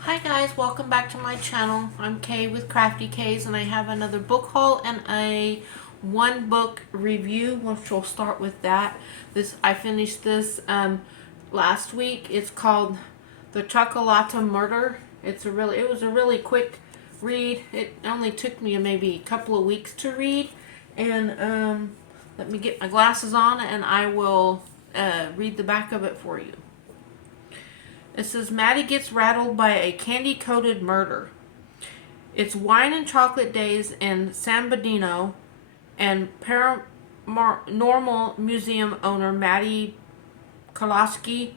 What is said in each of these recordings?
Hi guys, welcome back to my channel. I'm Kay with Crafty Kays, and I have another book haul and a one book review, which we'll start with that. I finished this last week. It's called The Chocolata Murder. It was a really quick read. It only took me maybe a couple of weeks to read, and let me get my glasses on and I will read the back of it for you. It says Maddie gets rattled by a candy-coated murder. It's wine and chocolate days in San Bernardino, and paranormal museum owner Maddie Kolaski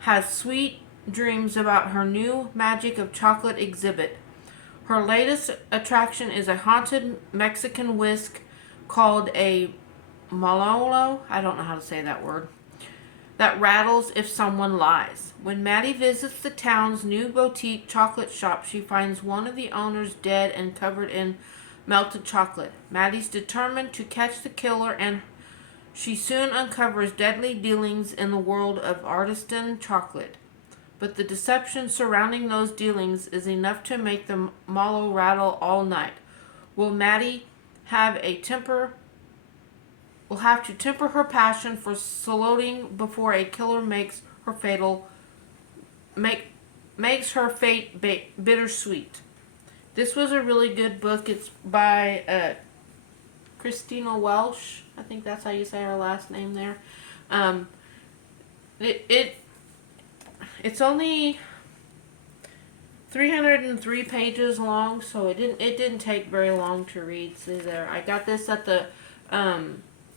has sweet dreams about her new Magic of Chocolate exhibit. Her latest attraction is a haunted Mexican whisk called a Malolo. I don't know how to say that word. That rattles if someone lies. When Maddie visits the town's new boutique chocolate shop, she finds one of the owners dead and covered in melted chocolate. Maddie's determined to catch the killer, and she soon uncovers deadly dealings in the world of artisan chocolate. But the deception surrounding those dealings is enough to make the mallow rattle all night. Will Maddie have a temper will have to temper her passion for saluting before a killer makes her fate bittersweet. This was a really good book. It's by Christina Welsh. I think that's how you say her last name there. Um, it, it it's only 303 pages long, so it didn't take very long to read. See there, I got this at the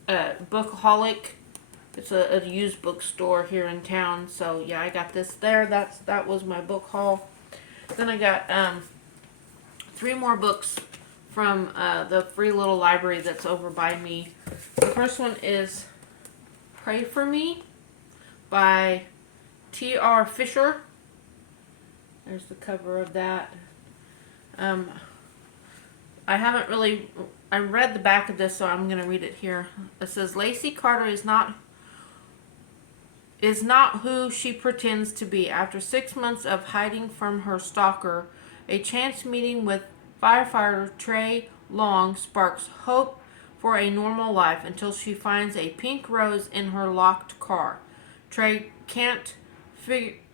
Bookaholic. It's a used bookstore here in town. So yeah, I got this there. That was my book haul. Then I got three more books from the free little library that's over by me. The first one is Pray for Me by T.R. Fisher. There's the cover of that. I read the back of this, so I'm going to read it here. It says, Lacey Carter is not who she pretends to be. After 6 months of hiding from her stalker, a chance meeting with firefighter Trey Long sparks hope for a normal life until she finds a pink rose in her locked car. Trey can't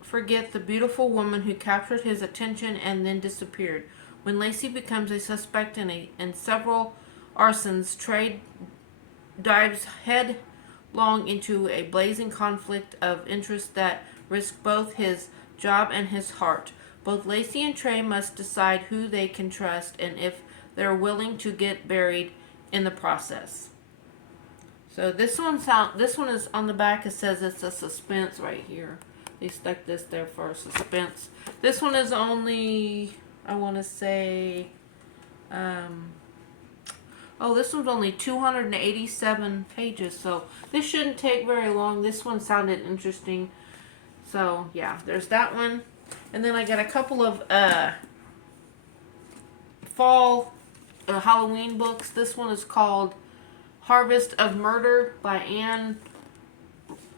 forget the beautiful woman who captured his attention and then disappeared. When Lacey becomes a suspect in several arsons, Trey dives headlong into a blazing conflict of interest that risks both his job and his heart. Both Lacey and Trey must decide who they can trust and if they're willing to get buried in the process. So this one is on the back. It says it's a suspense right here. They stuck this there for suspense. This one is only, I want to say, this one's only 287 pages, so this shouldn't take very long. This one sounded interesting. So, yeah, there's that one. And then I got a couple of fall Halloween books. This one is called Harvest of Murder by Anne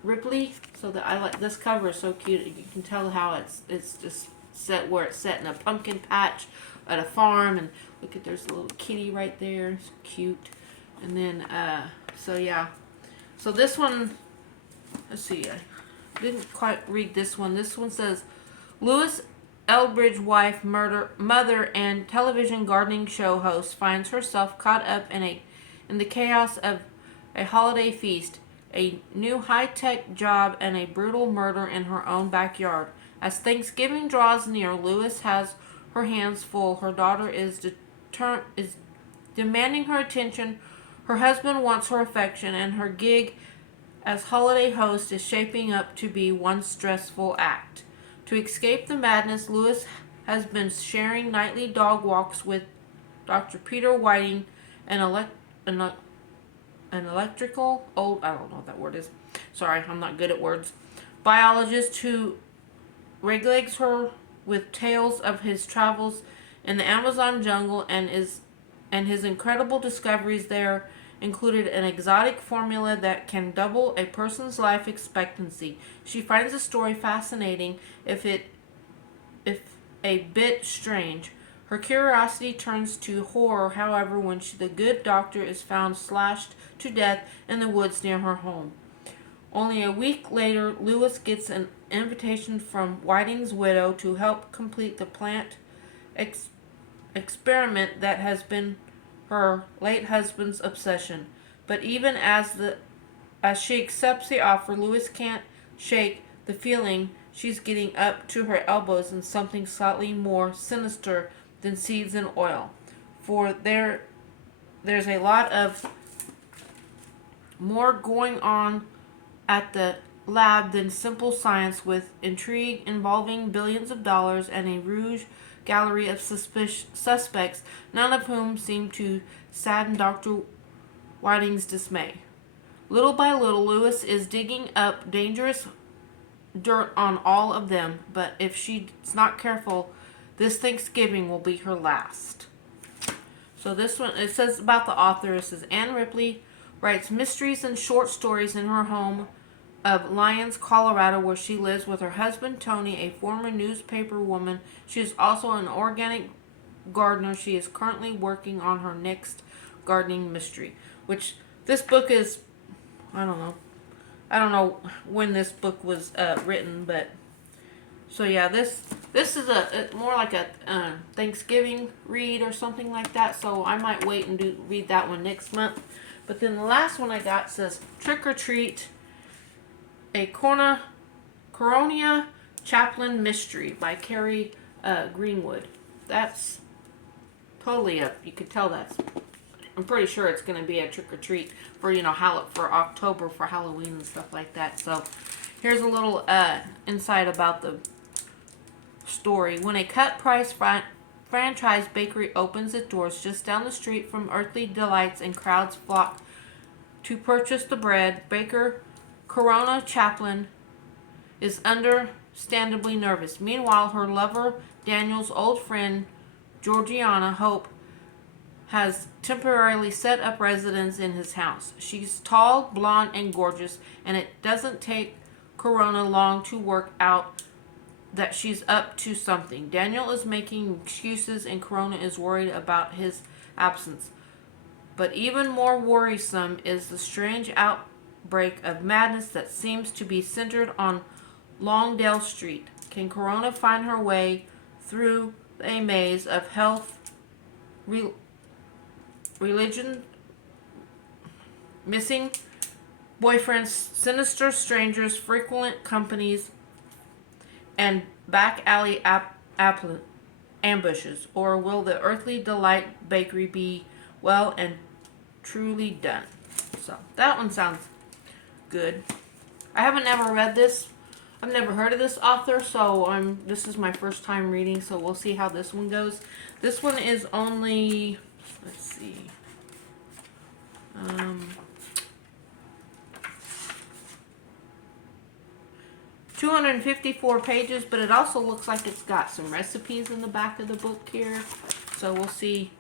Ripley. So that I like this cover is so cute. You can tell how it's just set where it's set in a pumpkin patch at a farm, and look at there's a little kitty right there. It's cute. And then so yeah. So this one, let's see. I didn't quite read this one. This one says Lewis Eldridge wife, mother, and television gardening show host finds herself caught up in the chaos of a holiday feast, a new high-tech job, and a brutal murder in her own backyard. As Thanksgiving draws near, Lewis has her hands full. Her daughter is demanding her attention. Her husband wants her affection, and her gig as holiday host is shaping up to be one stressful act. To escape the madness, Lewis has been sharing nightly dog walks with Dr. Peter Whiting, an electrical I don't know what that word is. Sorry, I'm not good at words. Biologist who regalates her with tales of his travels in the Amazon jungle and his incredible discoveries there included an exotic formula that can double a person's life expectancy. She finds the story fascinating if a bit strange. Her curiosity turns to horror, however, when the good doctor is found slashed to death in the woods near her home. Only a week later, Lewis gets an invitation from Whiting's widow to help complete the plant ex- experiment that has been her late husband's obsession. But even as she accepts the offer, Lewis can't shake the feeling she's getting up to her elbows in something slightly more sinister than seeds and oil. For there's a lot of more going on at the lab than simple science, with intrigue involving billions of dollars and a rouge gallery of suspects, none of whom seem to sadden Dr. Whiting's dismay. Little by little, Lewis is digging up dangerous dirt on all of them, but if she's not careful, this Thanksgiving will be her last. So this one, it says about the author, it says Anne Ripley writes mysteries and short stories in her home of Lyons, Colorado, where she lives with her husband Tony, a former newspaper woman. She is also an organic gardener. She is currently working on her next gardening mystery, which this book is, I don't know. I don't know when this book was written, but so yeah, this is a more like a Thanksgiving read or something like that. So I might wait and read that one next month. But then the last one I got says Trick or Treat, a Coronia Chaplain Mystery by Carrie Greenwood. That's totally you could tell that's, I'm pretty sure it's going to be a trick or treat for, for October, for Halloween and stuff like that. So here's a little insight about the story. When a cut price franchise bakery opens its doors just down the street from Earthly Delights and crowds flock to purchase the bread, baker Corona Chaplin is understandably nervous. Meanwhile, her lover, Daniel's old friend, Georgiana Hope, has temporarily set up residence in his house. She's tall, blonde, and gorgeous, and it doesn't take Corona long to work out that she's up to something. Daniel is making excuses, and Corona is worried about his absence. But even more worrisome is the strange outbreak of madness that seems to be centered on Longdale Street. Can Corona find her way through a maze of health, religion, missing boyfriends, sinister strangers, frequent companies, and back alley ambushes? Or will the Earthly Delight Bakery be well and truly done? So that one sounds good. I haven't ever read this. I've never heard of this author, so this is my first time reading, so we'll see how this one goes. This one is only, let's see, 254 pages, but it also looks like it's got some recipes in the back of the book here. So we'll see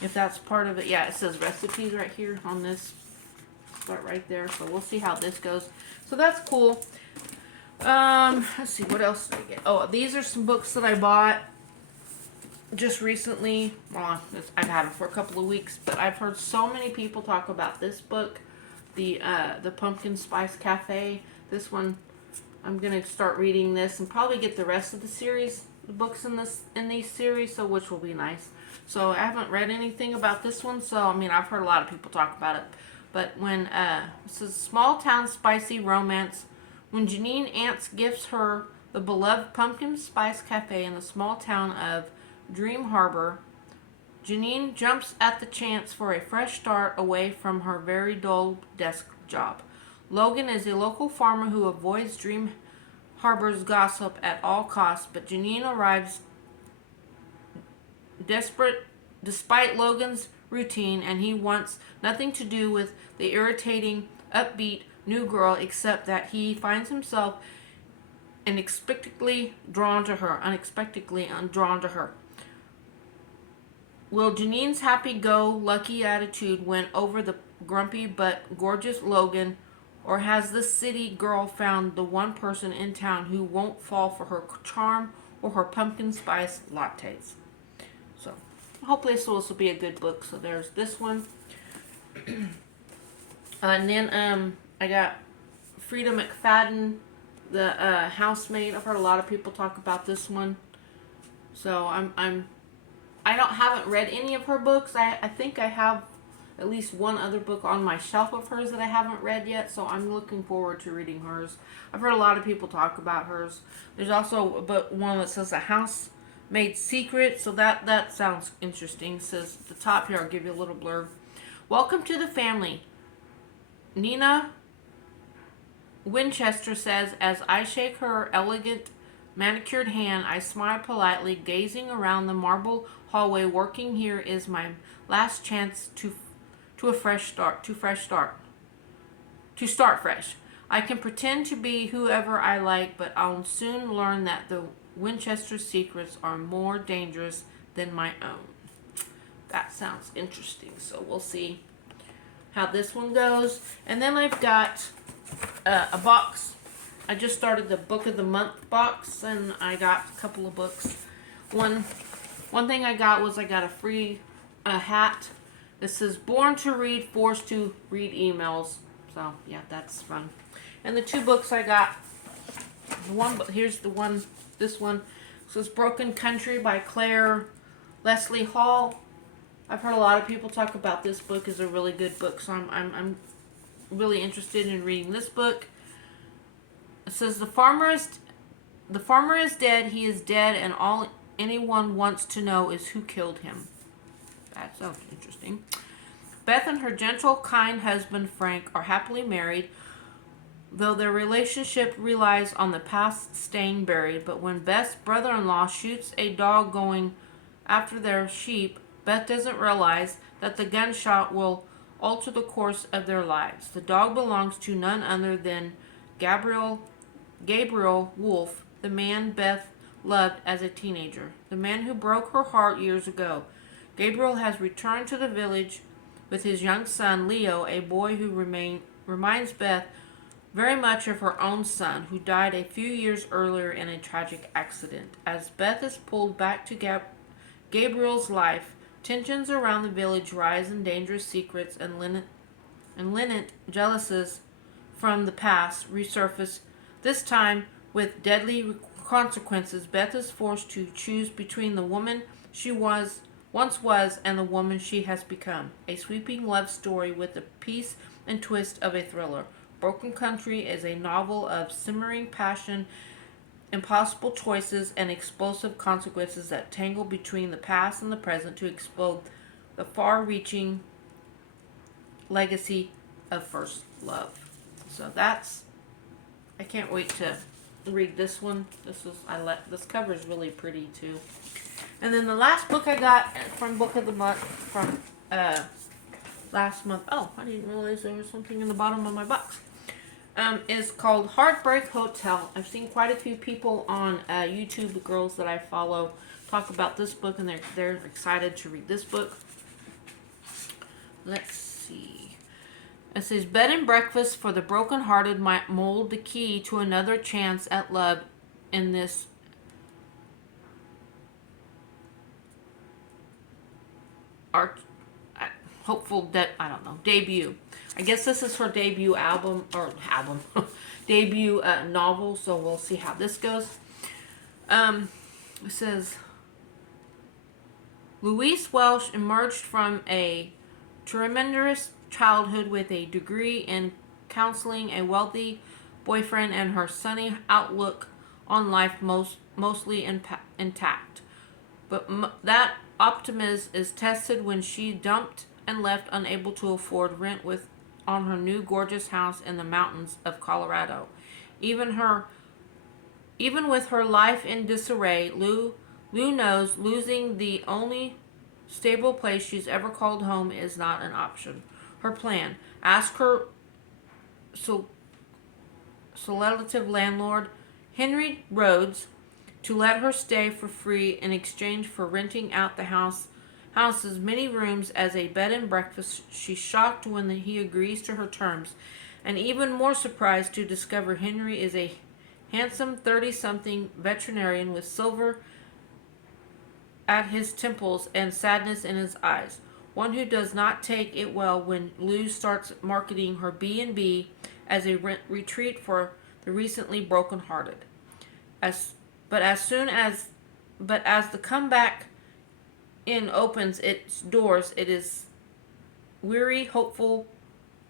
if that's part of it. Yeah, it says recipes right here on this part right there. So we'll see how this goes. So that's cool. Let's see, what else did I get? Oh, these are some books that I bought just recently. Well, I've had them for a couple of weeks, but I've heard so many people talk about this book, the Pumpkin Spice Cafe. This one, I'm gonna start reading this and probably get the rest of the series, the books in these series, so which will be nice. So I haven't read anything about this one, so I mean I've heard a lot of people talk about it. But when this is small town spicy romance. When Janine Ants gifts her the beloved Pumpkin Spice Cafe in the small town of Dream Harbor, Janine jumps at the chance for a fresh start away from her very dull desk job. Logan is a local farmer who avoids Dream Harbor's gossip at all costs, but Janine arrives desperate despite Logan's routine, and he wants nothing to do with the irritating, upbeat new girl, except that he finds himself unexpectedly drawn to her. Will Janine's happy-go-lucky attitude win over the grumpy but gorgeous Logan, or has this city girl found the one person in town who won't fall for her charm or her pumpkin spice lattes. So hopefully this will be a good book. So there's this one. And then I got Frida McFadden, the housemaid. I've heard a lot of people talk about this one. So haven't read any of her books. I think I have at least one other book on my shelf of hers that I haven't read yet, so I'm looking forward to reading hers. I've heard a lot of people talk about hers. There's also a book, one that says A Housemaid's Secret, so that sounds interesting. It says at the top here, I'll give you a little blurb. Welcome to the family, Nina Winchester says, as I shake her elegant manicured hand. I smile politely, gazing around the marble hallway. Working here is my last chance to start fresh. I can pretend to be whoever I like, but I'll soon learn that the Winchester secrets are more dangerous than my own. That sounds interesting. So we'll see how this one goes. And then I've got a box. I just started the book of the month box, and I got a couple of books. One thing I got was I got a free hat. This says Born to Read, Forced to Read Emails. So yeah, that's fun. And the two books I got, here's the one. This one says Broken Country by Claire Leslie Hall. I've heard a lot of people talk about this book as a really good book, so I'm really interested in reading this book. It says the farmer is dead. He is dead, and all anyone wants to know is who killed him. That sounds interesting. Beth and her gentle, kind husband Frank are happily married, though their relationship relies on the past staying buried. But when Beth's brother-in-law shoots a dog going after their sheep, Beth doesn't realize that the gunshot will alter the course of their lives. The dog belongs to none other than Gabriel Wolf, the man Beth loved as a teenager, the man who broke her heart years ago. Gabriel has returned to the village with his young son, Leo, a boy who reminds Beth very much of her own son, who died a few years earlier in a tragic accident. As Beth is pulled back to Gabriel's life, tensions around the village rise, and dangerous secrets and Lynette jealousies from the past resurface, this time with deadly consequences. Beth is forced to choose between the woman she once was and the woman she has become. A sweeping love story with the peace and twist of a thriller. Broken Country is a novel of simmering passion, impossible choices, and explosive consequences that tangle between the past and the present to explode the far-reaching legacy of first love. So I can't wait to read this one. This cover is really pretty too. And then the last book I got from Book of the Month from last month. Oh, I didn't realize there was something in the bottom of my box. Is called Heartbreak Hotel. I've seen quite a few people on YouTube, the girls that I follow, talk about this book, and they're excited to read this book. Let's see. It says, Bed and breakfast for the broken-hearted might mold the key to another chance at love in this debut. I guess this is her debut debut novel, so we'll see how this goes. It says, Louise Welsh emerged from a tremendous childhood with a degree in counseling, a wealthy boyfriend, and her sunny outlook on life mostly intact. But that optimism is tested when she dumped and left, unable to afford rent on her new gorgeous house in the mountains of Colorado. Even with her life in disarray, Lou knows losing the only stable place she's ever called home is not an option. Her plan: ask her superlative landlord, Henry Rhodes, to let her stay for free in exchange for renting out the house's many rooms as a bed and breakfast. She's shocked when he agrees to her terms, and even more surprised to discover Henry is a handsome 30-something veterinarian with silver at his temples and sadness in his eyes. One who does not take it well when Lou starts marketing her B&B as a retreat for the recently broken-hearted. As the comeback inn opens its doors, it is weary, hopeful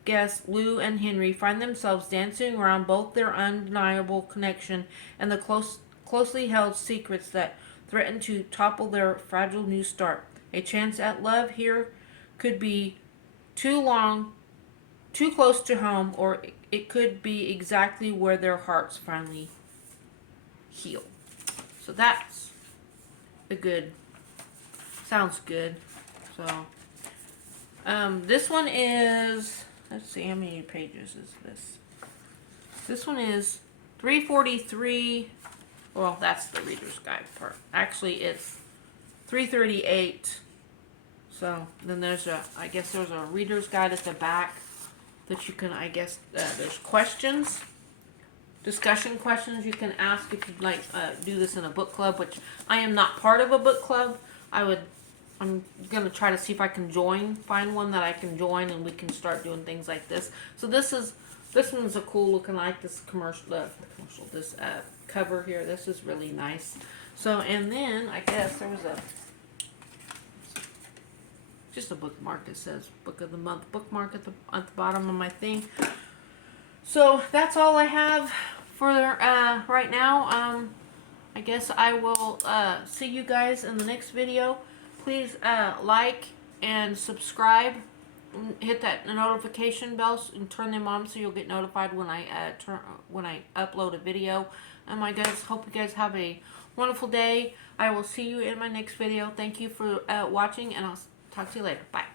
guests Lou and Henry find themselves dancing around both their undeniable connection and the closely held secrets that threaten to topple their fragile new start. A chance at love here could be too close to home, or it could be exactly where their hearts finally heal. So that's sounds good. So, this one is, let's see, how many pages is this? This one is 343. Well, that's the reader's guide part. Actually, it's 338. So then there's I guess there's a reader's guide at the back that you can, there's questions, discussion questions you can ask if you'd like do this in a book club, which I am not part of a book club. I'm going to try to see if I can find one that I can join, and we can start doing things like this. So this one's a cool looking, like this this cover here. This is really nice. So, and then I guess there was just a bookmark that says Book of the Month bookmark at the bottom of my thing. So that's all I have for right now. I guess I will see you guys in the next video. Please like and subscribe. Hit that notification bell and turn them on so you'll get notified when I upload a video. And I guys hope you guys have a wonderful day. I will see you in my next video. Thank you for watching, and I'll talk to you later. Bye.